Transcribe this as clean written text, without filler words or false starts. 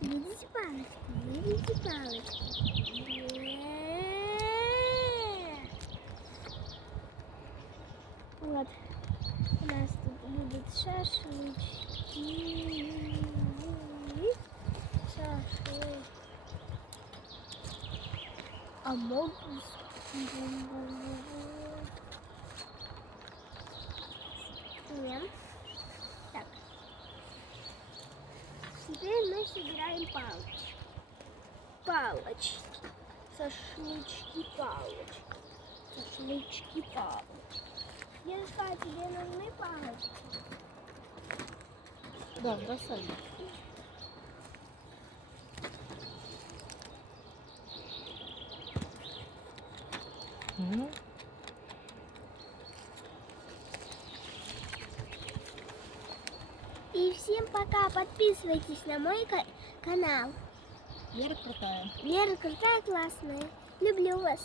Видите палочку? Видите палочку? Вот. У нас тут будут шашлычки. Шашлык. А могут... Нет. Так. Теперь мы собираем палочки. Палочки. Шашлычки, палочки. Шашлычки, палочки. Дедушка, тебе нужны палочки? Да, бросай. Угу. И всем пока. Подписывайтесь на мой канал. Вера крутая. Лера крутая, классная. Люблю вас.